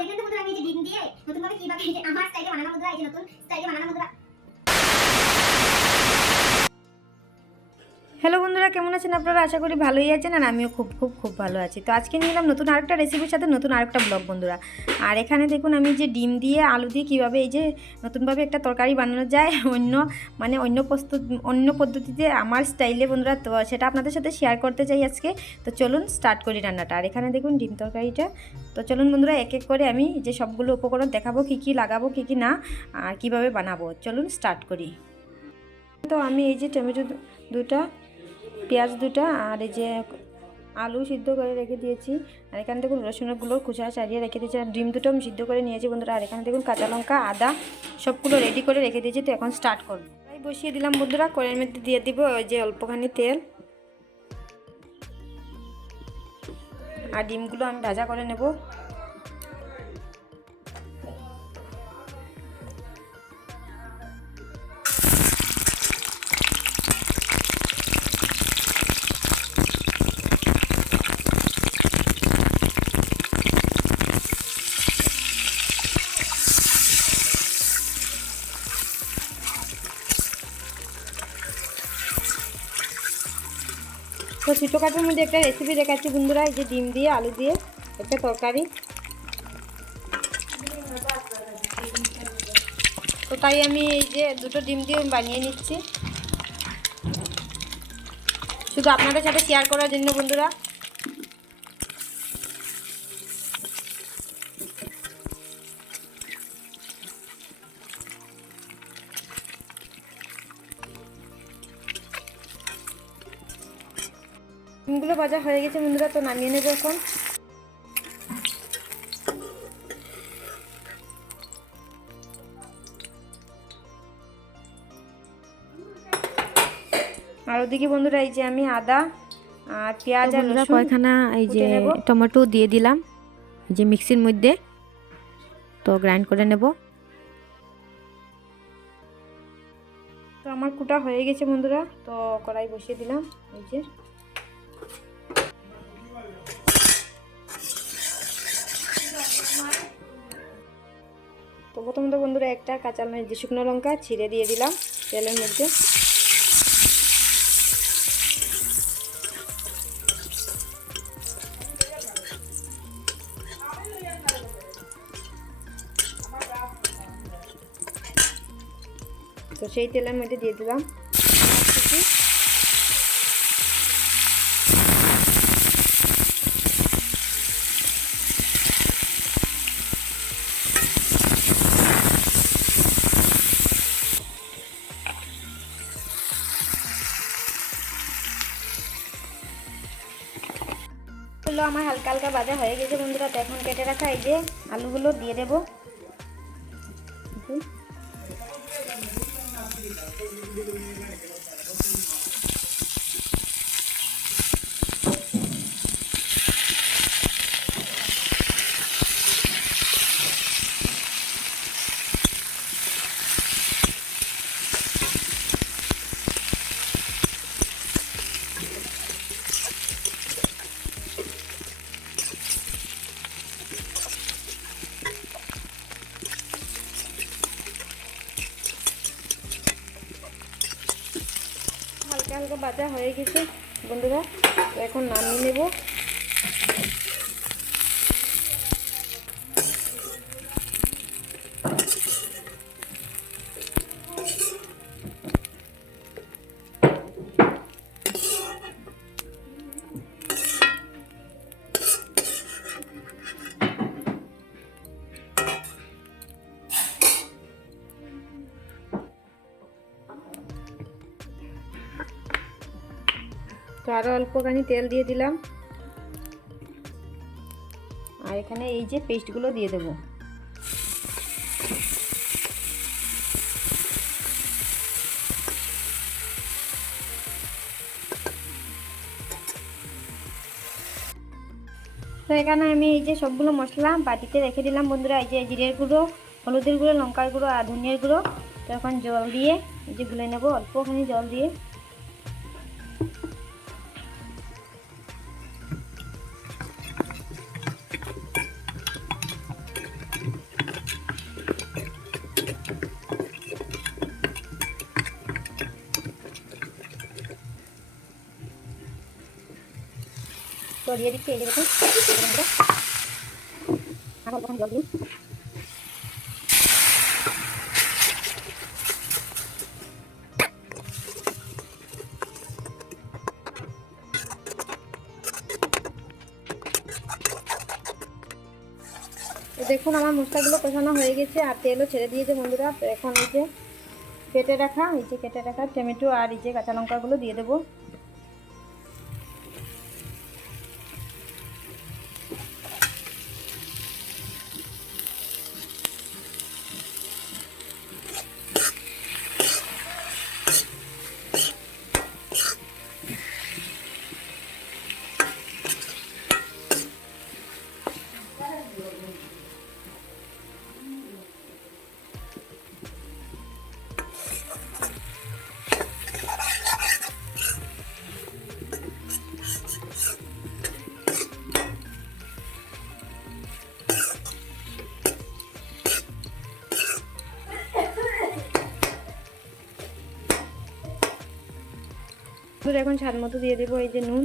দেখেন তো বন্ধুরা, আমি এই যে ডিম দিয়ে নতুন ভাবে কিভাবে এই যে আমার স্টাইলে বানানো মুদ্রা, এই যে নতুন স্টাইলে বানানো মুদ্রা। হ্যালো বন্ধুরা, কেমন আছেন আপনারা? আশা করি ভালোই আছেন, আর আমিও খুব খুব খুব ভালো আছি। তো আজকে নিয়ে এলাম নতুন আরেকটা রেসিপির সাথে নতুন আরেকটা ব্লগ বন্ধুরা। আর এখানে দেখুন আমি যে ডিম দিয়ে আলু দিয়ে কীভাবে এই যে নতুনভাবে একটা তরকারি বানানো যায় অন্য পদ্ধতিতে আমার স্টাইলে বন্ধুরা, তো সেটা আপনাদের সাথে শেয়ার করতে চাই আজকে। তো চলুন স্টার্ট করি রান্নাটা। আর এখানে দেখুন ডিম তরকারিটা। তো চলুন বন্ধুরা, এক এক করে আমি যে সবগুলো উপকরণ দেখাবো, কী কী লাগাবো কী কী না, আর কীভাবে বানাবো। চলুন স্টার্ট করি। তো আমি এই যে টমেটো দুটা, পেঁয়াজ দুটা, আর এই যে আলু সিদ্ধ করে রেখে দিয়েছি। আর এখানে দেখুন রসুনগুলো কুচা ছাড়িয়ে রেখে দিয়েছি। আর ডিম দুটো আমি সিদ্ধ করে নিয়েছি বন্ধুরা। আর এখানে দেখুন কাঁচা লঙ্কা, আদা সবগুলো রেডি করে রেখে দিয়েছি। তো এখন স্টার্ট করব। তাই বসিয়ে দিলাম বন্ধুরা। কড়াইয়ের মধ্যে দিয়ে দিব ওই যে অল্পখানি তেল, আর ডিমগুলো আমি ভাজা করে নেব। তো ছোটোখাটোর মধ্যে একটা রেসিপি দেখাচ্ছি বন্ধুরা, এই যে ডিম দিয়ে আলু দিয়ে একটা তরকারি। তো তাই আমি এই যে দুটো ডিম দিয়ে বানিয়ে নিচ্ছি, শুধু আপনাদের সাথে শেয়ার করার জন্য বন্ধুরা। ডিমগুলো ভাজা হয়ে গেছে বন্ধুরা, তো নামিয়ে নেব এখন। আর ওদিকে বন্ধুরা এই যে আমি আদা আর পেঁয়াজ আর রসুন কয়খানা এই যে টমেটো দিয়ে দিলাম এই যে মিক্সির মধ্যে, তো গ্রাইন্ড করে নেব। তো আমার কুটা হয়ে গেছে বন্ধুরা, তো কড়াই বসিয়ে দিলাম। এই যে তো প্রথমত বন্ধুরা একটা কাঁচা যে শুকনো লঙ্কা ছিঁড়ে দিয়ে দিলাম তেলের মধ্যে। তো সেই তেলের মধ্যে দিয়ে দিলাম আমার হালকা হালকা ভাজা হয়ে গেছে বন্ধুরা। তো এখন কেটে রাখা এই যে আলুগুলো দিয়ে দেব। হালকা হালকা ভাজা হয়ে গেছে বন্ধুরা, তো এখন নামিয়ে নেব। তো আরও অল্পখানি তেল দিয়ে দিলাম, আর এখানে এই যে পেস্টগুলো দিয়ে দেবো। তো এখানে আমি এই যে সবগুলো মশলা বাটিতে রেখে দিলাম বন্ধুরা। এই যে জিরের গুঁড়ো, হলুদের গুঁড়ো, লঙ্কার গুঁড়ো আর ধনিয়ার গুঁড়ো। তো এখন জল দিয়ে এই যে গুলে নেব, অল্পখানি জল দিয়ে। তো দিয়ে দিচ্ছি এই যে দেখুন এখন জল দিই। তো দেখুন আমার মশলাগুলো কষানো হয়ে গেছে আর তেলও ছেড়ে দিয়েছে বন্ধুরা। তো এখন এই যে কেটে রাখা টমেটো আর এই যে কাঁচা লঙ্কাগুলো দিয়ে দেবো। এখন স্বাদ মতো দিয়ে দেবো এই যে নুন।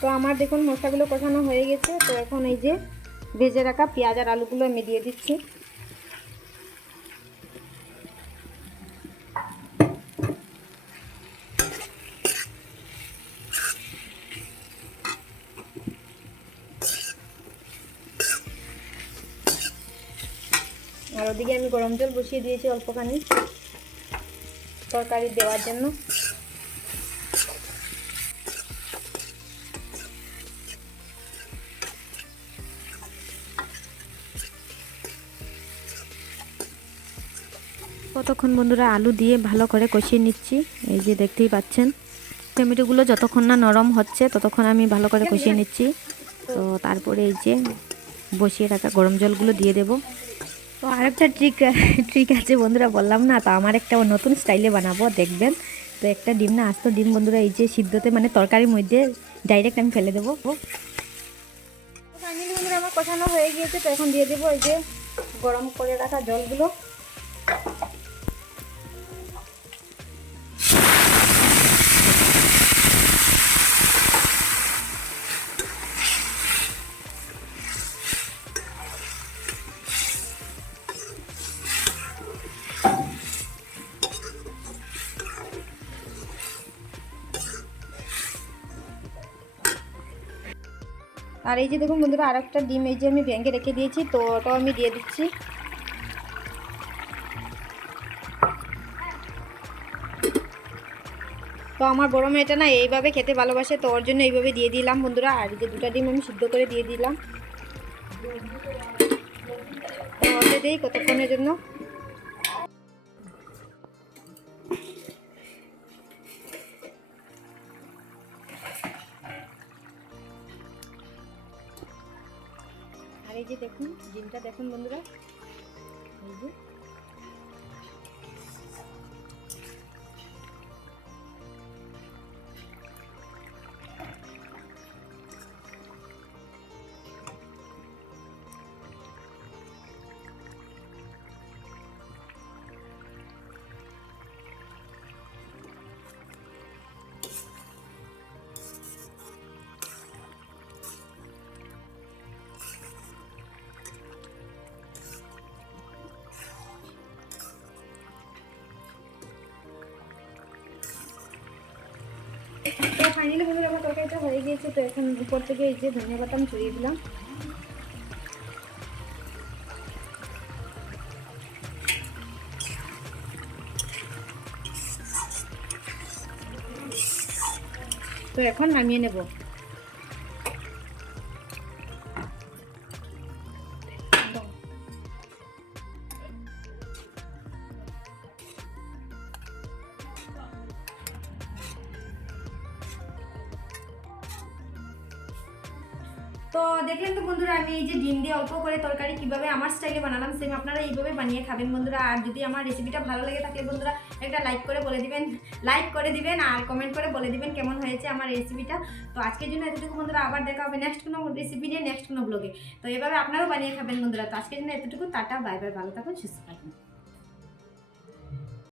তো আমার দেখুন মশলাগুলো কষানো হয়ে গেছে। তো এখন এই যে ভেজে রাখা পেঁয়াজ আর আলুগুলো আমি দিয়ে দিচ্ছি। আর ওদিকে আমি গরম জল বসিয়ে দিয়েছি অল্পখানি তরকারি দেওয়ার জন্য। কতক্ষণ বন্ধুরা আলু দিয়ে ভালো করে কষিয়ে নিচ্ছি। এই যে দেখতেই পাচ্ছেন টমেটোগুলো যতক্ষণ না নরম হচ্ছে ততক্ষণ আমি ভালো করে কষিয়ে নিচ্ছি। তো তারপরে এই যে বসিয়ে রাখা গরম জলগুলো দিয়ে দেব। তো আরেকটা ট্রিক আছে বন্ধুরা, বললাম না, তো আমার একটা নতুন স্টাইলে বানাবো দেখবেন। তো একটা ডিম না, আস্ত ডিম বন্ধুরা এই যে সিদ্ধতে মানে তরকারির মধ্যে ডাইরেক্ট আমি ফেলে দেবো। ফাইনালি বন্ধুরা আমার কষানো হয়ে গিয়েছে। তো এখন দিয়ে দেবো এই যে গরম করে রাখা জলগুলো। আর এই যে দেখুন বন্ধুরা আরেকটা ডিম এই যে আমি ভেঙে রেখে দিয়েছি, তো ওটাও আমি দিয়ে দিচ্ছি। তো আমার বড় মেয়েটা না এইভাবে খেতে ভালোবাসে, তো ওর জন্য এইভাবে দিয়ে দিলাম বন্ধুরা। আর এই যে দুটো ডিম আমি সিদ্ধ করে দিয়ে দিলাম। তো ওতে দিই কতক্ষণের জন্য। আর এই যে দেখুন ডিমটা দেখুন বন্ধুরা, এই যে তো ফাইনালি বন্ধুরা আমার তরকারিটা হয়ে গিয়েছে। তো এখন উপর থেকে এই যে ধনিয়া পাতা আমি ছড়িয়ে দিলাম। তো এখন নামিয়ে নেব। তো তো দেখলেন তো বন্ধুরা, আমি এই যে ডিম দিয়ে অল্প করে তরকারি কিভাবে আমার স্টাইলে বানালাম, সেম আপনারা এইভাবে বানিয়ে খাবেন বন্ধুরা। আর যদি আমার রেসিপিটা ভালো লেগে থাকে বন্ধুরা, একটা লাইক করে দিবেন আর কমেন্ট করে বলে দিবেন কেমন হয়েছে আমার রেসিপিটা। তো আজকের জন্য এতটুকু বন্ধুরা, আবার দেখা হবে নেক্সট কোনো রেসিপি নিয়ে, নেক্সট কোনো ব্লগে। তো এভাবে আপনারাও বানিয়ে খাবেন বন্ধুরা। তো আজকের জন্য এতটুকু, টাটা, বাই বাই, ভালো থাকুন, সুস্থ থাকুন।